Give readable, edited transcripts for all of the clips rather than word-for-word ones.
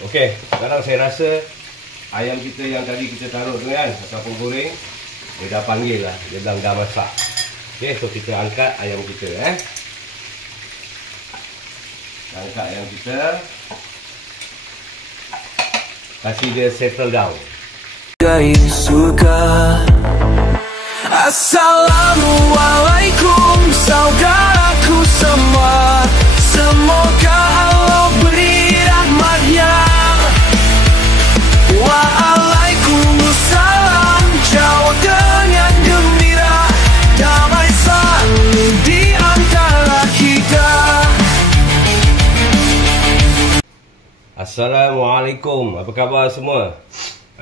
Okey, sekarang saya rasa ayam kita yang tadi kita taruh tu kan, ataupun goreng, dia dah panggil lah, dia dah masak. Okey, so kita angkat ayam kita Angkat ayam kita, kasih dia settle down. Assalamualaikum saudaraku semua, semoga Allah beri rahmatnya. Waalaikumsalam, jauh dengan gembira, damai selalu di antara kita. Assalamualaikum, apa khabar semua?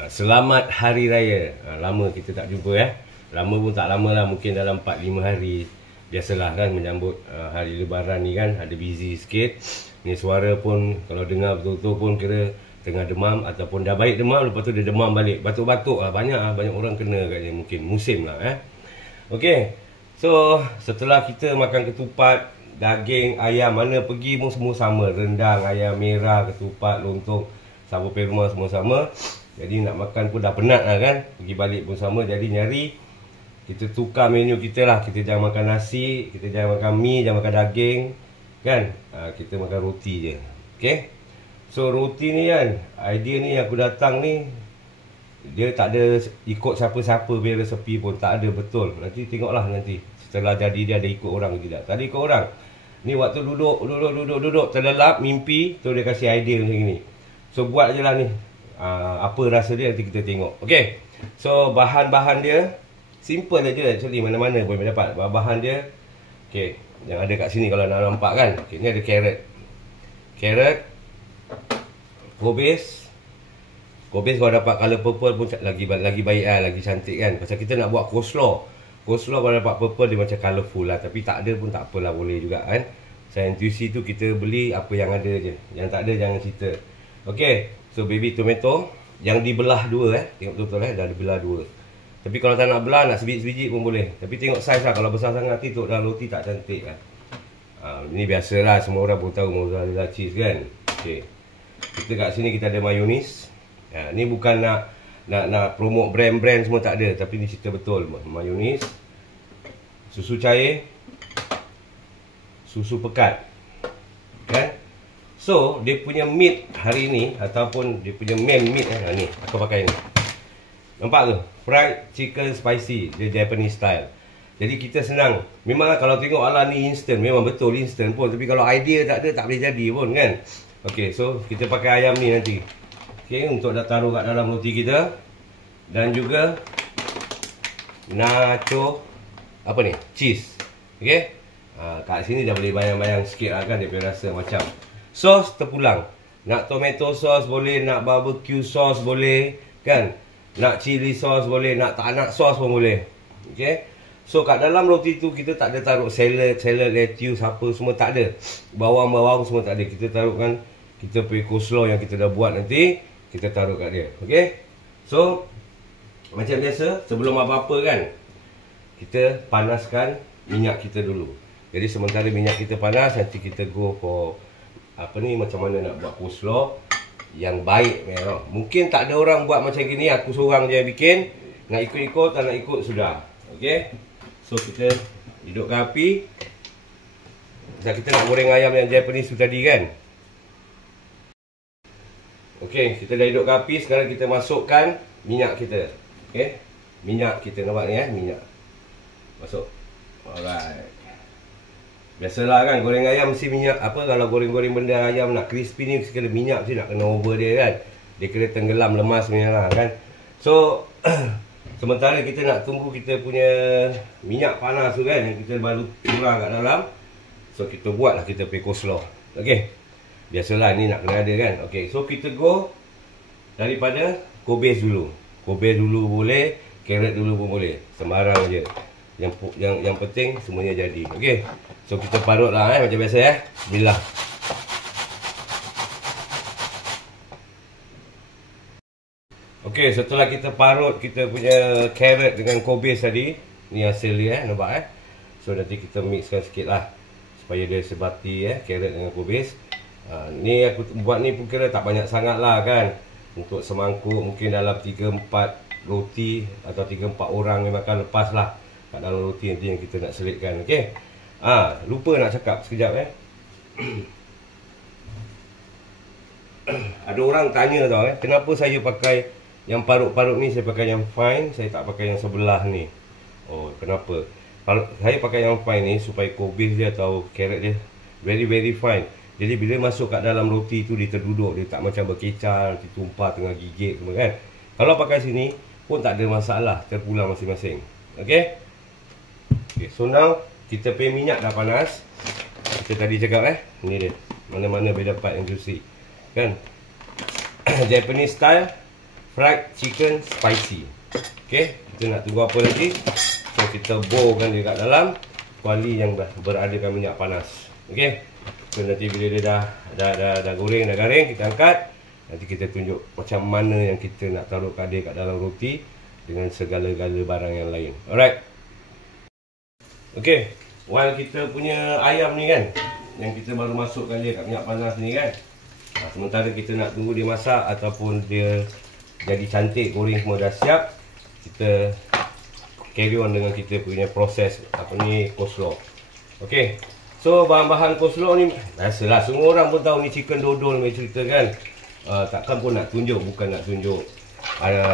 Selamat Hari Raya. Lama kita tak jumpa Lama pun tak lama lah, mungkin dalam 4-5 hari. Biasalah kan menyambut hari Lebaran ni kan, ada busy sikit. Ni suara pun kalau dengar betul-betul pun kira tengah demam, ataupun dah baik demam, lepas tu dia demam balik. Batuk-batuk lah, banyak orang kena katnya, mungkin musim lah Okey, so setelah kita makan ketupat, daging, ayam, mana pergi pun semua sama. Rendang, ayam merah, ketupat, lontong, sabur perma semua sama. Jadi nak makan pun dah penat lah kan, pergi balik pun sama. Jadi nyari, kita tukar menu kita lah. Kita jangan makan nasi, kita jangan makan mi, jangan makan daging kan, kita makan roti je. Okay, so roti ni kan, idea ni aku datang ni, dia tak ada ikut siapa-siapa biar resepi pun, tak ada betul. Nanti tengoklah nanti setelah jadi dia ada ikut orang ke tidak. Tadi ikut orang ni, waktu duduk terlelap mimpi tu, dia kasih idea macam ni. So buat je lah ni, apa rasa dia nanti kita tengok. Okay, so bahan-bahan dia simple je actually, mana-mana boleh dapat bahan dia. Okay, yang ada kat sini kalau nak nampak kan. Okay, ni ada carrot, kobis kalau dapat colour purple pun lagi baik lah, lagi cantik kan. Pasal kita nak buat coleslaw kalau dapat purple dia macam colourful lah. Tapi tak ada pun tak apalah, boleh juga kan. Saya intuisi tu kita beli apa yang ada je, yang tak ada jangan cerita. Okay, so baby tomato yang dibelah dua tengok betul-betul dah dibelah dua. Tapi kalau tak nak belah, nak sebiji-sebiji pun boleh. Tapi tengok saiz lah, kalau besar sangat nanti tuk dalam roti tak cantik lah. Ini biasalah, semua orang pun tahu mozzarella cheese kan. Okay, kita kat sini kita ada mayonis. Ni bukan nak promote brand-brand semua, tak ada. Tapi ni cerita betul. Mayonis, susu cair, susu pekat kan. So dia punya meat hari ni, ataupun dia punya main meat ni aku pakai ni. Nampak tu? Fried chicken spicy, dia Japanese style. Jadi kita senang. Memang kalau tengok ala ni instant, memang betul instant pun. Tapi kalau idea tak ada, tak boleh jadi pun kan. Okay, so kita pakai ayam ni nanti. Okay, untuk dah taruh kat dalam roti kita. Dan juga nacho, apa ni? Cheese. Okay, kat sini dah boleh bayang-bayang sikit lah kan, dia punya rasa macam. Sos terpulang. Nak tomato sauce boleh, nak barbecue sauce boleh kan. Nak chili sauce boleh, nak tak nak sauce pun boleh. Okay, so kat dalam roti tu kita tak ada taruh salad, lettuce apa semua, tak ada. Bawang semua tak ada. Kita taruhkan kita punya coleslaw yang kita dah buat nanti, kita taruh kat dia. Okay, so macam biasa, sebelum apa-apa kan, kita panaskan minyak kita dulu. Jadi sementara minyak kita panas, nanti kita go for apa ni, macam mana nak buat coleslaw yang baik. Mungkin tak ada orang buat macam gini, aku seorang je yang bikin. Nak ikut-ikut, tak nak ikut sudah. Okay, so kita hidupkan api. Sebab kita nak goreng ayam yang Japanese tu tadi kan. Okay, kita dah hidupkan api. Sekarang kita masukkan minyak kita. Okay, minyak kita, nampak ni minyak masuk. Alright, biasalah kan goreng ayam mesti minyak. Apa kalau goreng-goreng benda ayam nak crispy ni, mesti kena minyak, mesti nak kena over dia kan. Dia kena tenggelam lemas punya lah kan. So sementara kita nak tunggu kita punya minyak panas tu kan, yang kita baru curang kat dalam. So kita buatlah kita punya coleslaw. Okay, biasalah ni nak kena ada kan. Okay, so kita go daripada kobis dulu. Kobis dulu boleh, carrot dulu pun boleh, sembarang je. Yang penting semuanya jadi. Okay, so kita parut lah macam biasa Bismillah. Okay, setelah kita parut kita punya carrot dengan kobis tadi, ni hasil dia nampak So nanti kita mixkan sikit lah supaya dia sebati carrot dengan kobis. Ni aku buat ni pun kira tak banyak sangat lah kan. Untuk semangkuk mungkin dalam 3-4 roti atau 3-4 orang yang makan lepas lah kat dalam roti nanti yang kita nak selitkan. Okey. Lupa nak cakap sekejap Ada orang tanya tau kenapa saya pakai yang parut-parut ni, saya pakai yang fine, saya tak pakai yang sebelah ni. Oh, kenapa? Kalau saya pakai yang fine ni supaya kubis dia atau carrot dia very fine. Jadi bila masuk kat dalam roti tu dia terduduk, dia tak macam berkecam, ditumpah tengah gigit semua kan. Kalau pakai sini pun tak ada masalah, terpulang masing-masing. Okey. Okay, so now kita punya minyak dah panas. Kita tadi cakap ni dia. Mana-mana beda part yang juicy. Kan? Japanese style fried chicken spicy. Okey, kita nak tunggu apa lagi? So kita boilkan dia kat dalam kuali yang beradakan minyak panas. Okey. So nanti bila dia dah goreng, dah garing, kita angkat. Nanti kita tunjuk macam mana yang kita nak taruh dia kat dalam roti dengan segala-gala barang yang lain. Alright. Okey, while kita punya ayam ni kan, yang kita baru masukkan dia kat minyak panas ni kan. Sementara kita nak tunggu dia masak ataupun dia jadi cantik, goreng semua dah siap, kita carry on dengan kita punya proses coleslaw. Okey. So bahan-bahan coleslaw ni biasalah, semua orang pun tahu ni chicken dodol ni cerita kan. Takkan pun nak tunjuk, bukan nak tunjuk.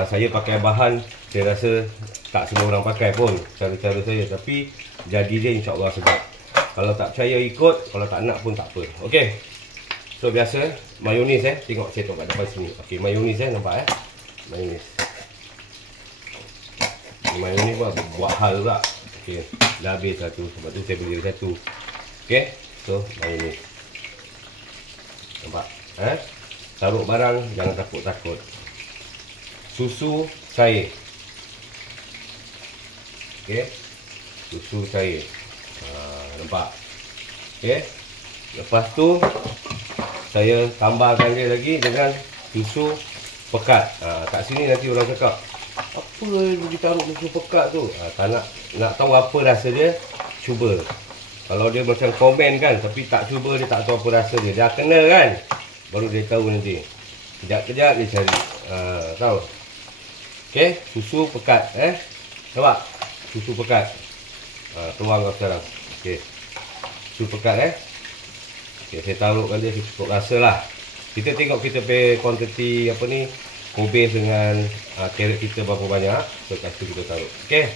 Saya pakai bahan, saya rasa tak semua orang pakai pun cara-cara saya, tapi jadi dia insya-Allah sedap. Kalau tak percaya ikut, kalau tak nak pun tak apa. Okey. So biasa mayonis tengok saya kat depan sini. Okey, mayonis nampak mayonis. Mayonis buat hal pula. Okey, dah habis satu, sebab tu saya beli satu. Okey, so mayonis. Nampak? Taruh barang jangan takut-takut. Susu cair. Okey. Susu cair. Nampak? Okey. Lepas tu saya tambahkan dia lagi dengan susu pekat. Kat sini nanti orang cakap, apa yang ditaruh susu pekat tu? Tak nak tahu apa rasa dia, cuba. Kalau dia macam komen kan, tapi tak cuba dia tak tahu apa rasa dia. Dah kena kan, baru dia tahu nanti. Kejap-kejap dia cari. Tahu? Okey, susu pekat. Nampak? Susu pekat. Tuang kau sekarang. Okey. Susu pekat okey, saya taruhkan dia cukup rasa lah. Kita tengok kita pay quantity kubis dengan carrot kita berapa banyak. So kat situ kita taruh. Okey.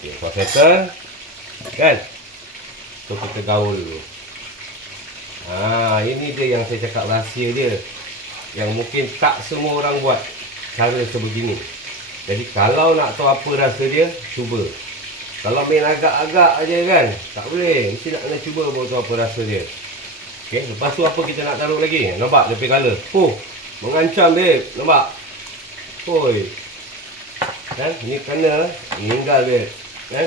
Okey, so settle. Kan? So kita gaul dulu. Ini dia yang saya cakap rahsia dia. Yang mungkin tak semua orang buat cara sebegini. Jadi kalau nak tahu apa rasa dia, cuba. Kalau main agak-agak aja kan, tak boleh. Mesti nak kena cuba baru tahu apa rasa dia. Okey, lepas tu apa kita nak taruh lagi? Nampak dia punya colour. Mengancam babe. Nampak? Hoi. Kan? Ni kena meninggal babe. Kan?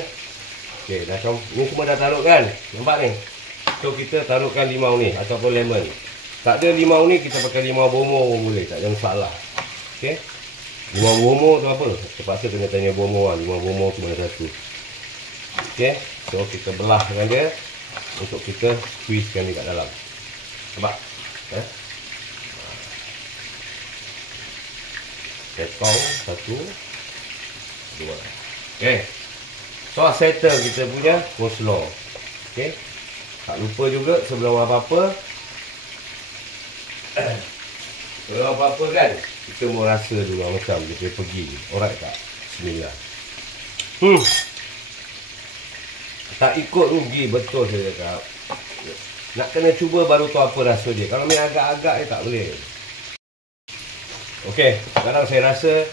Okey, dah ni semua dah taruh kan? Nampak ni? So kita taruhkan limau ni ataupun lemon. Tak ada limau ni, kita pakai limau bomo pun boleh, tak ada masalah. Okey. Limau bomo tu apa? Terpaksa kena tanya bomo lah. Limau bomo tu mana satu. Okey. So kita belahkan dia untuk kita squeeze-kan dia kat dalam. Nampak? Potong 1 2. Okey. So settle kita punya coleslaw. Okey. Tak lupa juga sebelum apa-apa kan, kita mau rasa dulu macam dia pergi. Alright tak? Bismillah. Tak ikut rugi, betul saya cakap. Nak kena cuba baru tahu apa rasa dia. Kalau main agak-agak tak boleh. Okey, sekarang saya rasa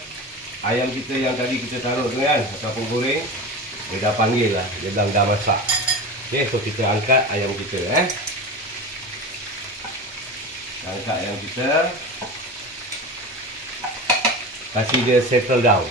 ayam kita yang tadi kita taruh tu kan, ataupun goreng, dia dah panggil lah, dia dah masak. Okey, so kita angkat ayam kita angkat ayam kita. Kasih dia settle down.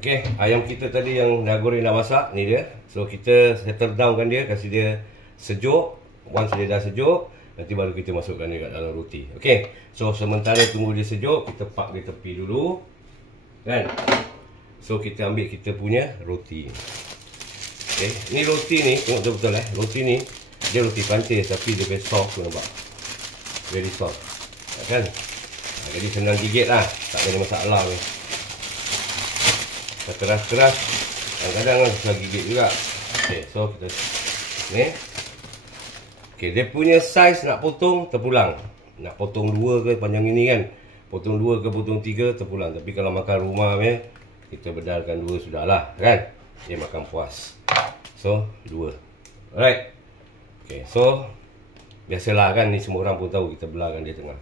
Okey, ayam kita tadi yang dah goreng dah masak, ni dia. So kita settle down kan dia, kasih dia sejuk. Once dia dah sejuk, nanti baru kita masukkan dia kat dalam roti. Okey. So sementara tunggu dia sejuk, kita park di tepi dulu. Kan? So kita ambil kita punya roti. Okey, ni roti ni tengok betul-betul roti ni dia roti Perancis tapi dia very soft tu nampak. very soft. Kan? Jadi senang gigit lah. Tak ada masalah ni. Keras-keras kadang-kadang kan susah gigit juga. Okay, so kita ni. Okay, dia punya saiz nak potong terpulang. Nak potong 2 ke panjang ini kan. Potong 2 ke potong 3 terpulang. Tapi kalau makan rumah ni, kita bedalkan 2 sudahlah kan. Dia makan puas. So 2. Alright. Okay, so biasalah kan, ni semua orang pun tahu kita belahkan dia tengah.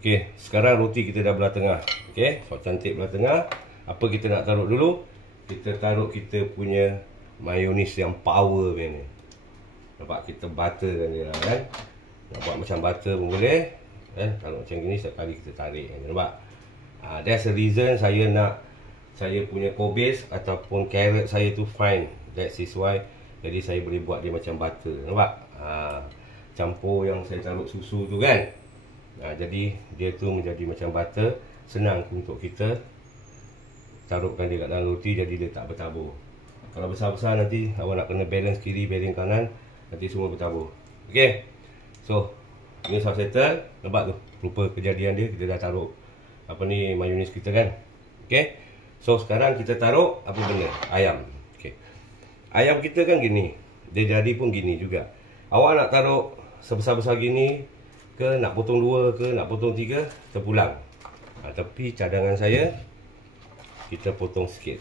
Okay, sekarang roti kita dah belah tengah. Okay, so cantik belah tengah. Apa kita nak taruh dulu? Kita taruh kita punya mayonis yang power ni. Nampak, kita butterkan dia lah kan. Nak buat macam butter pun boleh. Taruh macam gini, setiap kali kita tarik. Nampak? That's the reason saya nak saya punya kobis ataupun carrot saya tu fine. That is why. Jadi saya boleh buat dia macam butter. Nampak? Campur yang saya taruh susu tu kan. Jadi dia tu menjadi macam butter. Senang untuk kita taruhkan dia kat dalam roti, jadi dia tak bertabur. Kalau besar-besar nanti awak nak kena balance kiri, balance kanan, nanti semua bertabur. Okay. So ini dah settle. Nampak tu rupa kejadian dia. Kita dah taruh apa ni, mayonis kita kan. Okay. So sekarang kita taruh apa benda? Ayam. Okay. Ayam kita kan gini, dia jadi pun gini juga. Awak nak taruh sebesar-besar gini ke, nak potong 2 ke, nak potong 3, terpulang. Tapi cadangan saya, kita potong sikit.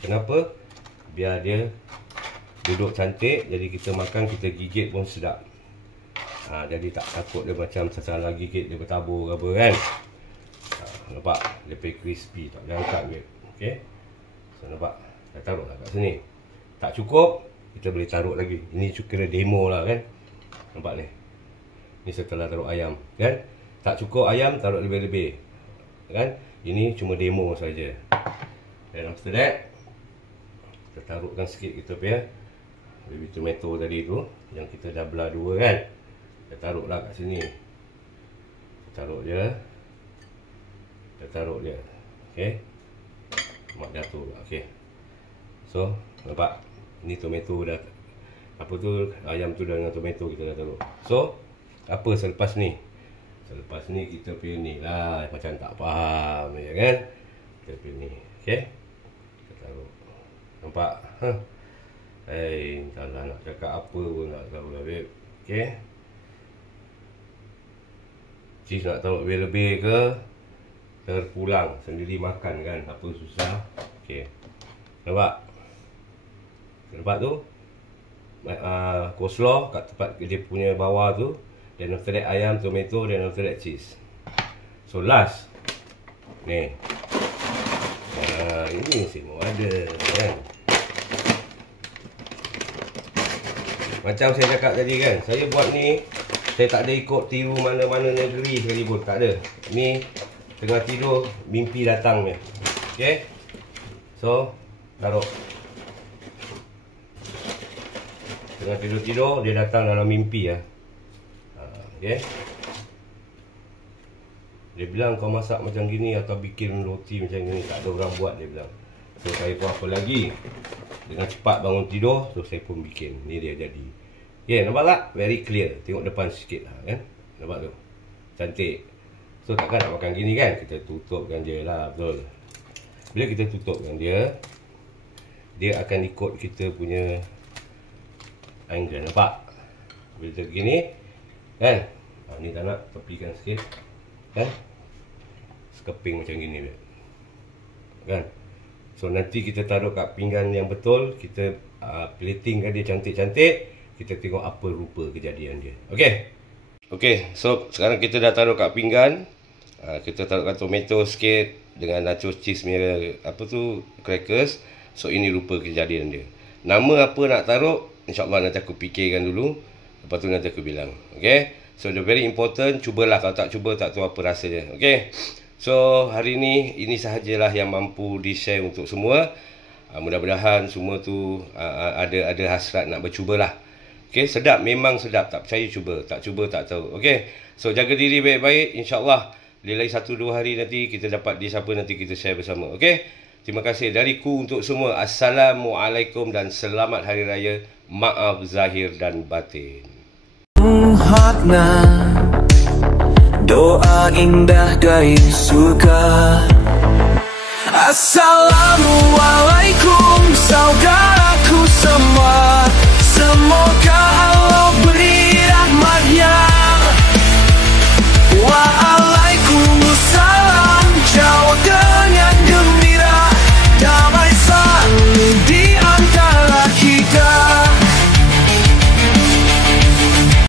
Kenapa? Biar dia duduk cantik. Jadi kita makan, kita gigit pun sedap. Jadi tak takut dia macam salah gigit dia bertabur ke apa kan. Nampak? Dia pergi crispy, tak boleh angkat dia. Okay. So nampak? Dah taruh lah kat sini. Tak cukup, kita boleh taruh lagi. Ini kira demo lah kan. Nampak ni. Ni setelah taruh ayam kan. Tak cukup ayam, taruh lebih-lebih kan. Ini cuma demo saja. Dan after that, kita taruhkan sikit kita punya baby tomato tadi tu, yang kita dah belah 2 kan. Kita taruhlah kat sini. Kita taruh dia. Kita taruh dia. Okay. Mak jatuh. Okay. So nampak, ni tomato dah, apa tu, ayam tu dengan tomato kita dah taruh. So apa selepas ni? Selepas ni kita pilih ni lah, macam tak faham ya kan. Kita pilih ni. Okay. Kita taruh. Nampak? Entahlah nak cakap apa pun tak tahu lah babe. Okay. Cheese nak taruh lebih-lebih ke, terpulang sendiri makan kan, apa susah. Okay. Nampak? Nampak tu? Coleslaw kat tempat dia punya bawah tu. Then after that ayam, tomato, then after that cheese. So last ni, ini semua ada kan. Macam saya cakap tadi kan, saya buat ni, saya tak ada ikut tiru mana-mana negeri sekalipun, tak ada. Ni tengah tidur, mimpi datang ni. Okay. So taruh. Tengah tidur-tidur, dia datang dalam mimpi ya. Okay. Dia bilang, kau masak macam gini atau bikin roti macam gini, tak ada orang buat, dia bilang. So saya pun apa lagi, dengan cepat bangun tidur, so saya pun bikin. Ni dia jadi. Okay, nampak tak? Very clear. Tengok depan sikit lah kan. Nampak tu? Cantik. So takkan nak makan gini kan, kita tutupkan je lah. Betul. Bila kita tutupkan dia, dia akan ikut kita punya angle. Nampak? Bila kita gini kan, ni tak nak tepikan sikit kan, sekeping macam gini dia kan. So nanti kita taruh kat pinggan yang betul, kita platingkan dia cantik-cantik, kita tengok apa rupa kejadian dia. Okay. Okay, so sekarang kita dah taruh kat pinggan. Kita taruhkan tomato sikit dengan nacho cheese punya apa tu, crackers. So ini rupa kejadian dia. Nama apa nak taruh, InsyaAllah nanti aku fikirkan dulu. Lepas tu nanti aku bilang. Okay. So the very important, cubalah. Kalau tak cuba, tak tahu apa rasanya. Okay. So hari ni, ini sahajalah yang mampu di-share untuk semua. Mudah-mudahan semua tu ada hasrat nak bercubalah. Okay, sedap, memang sedap. Tak percaya cuba, tak cuba tak tahu. Okay, so jaga diri baik-baik. InsyaAllah dia lagi 1-2 hari nanti kita dapat di siapa, nanti kita share bersama. Okay, Terima kasih dariku untuk semua. Assalamualaikum dan selamat Hari Raya. Maaf zahir dan batin. Doa indah dari surga. Assalamualaikum.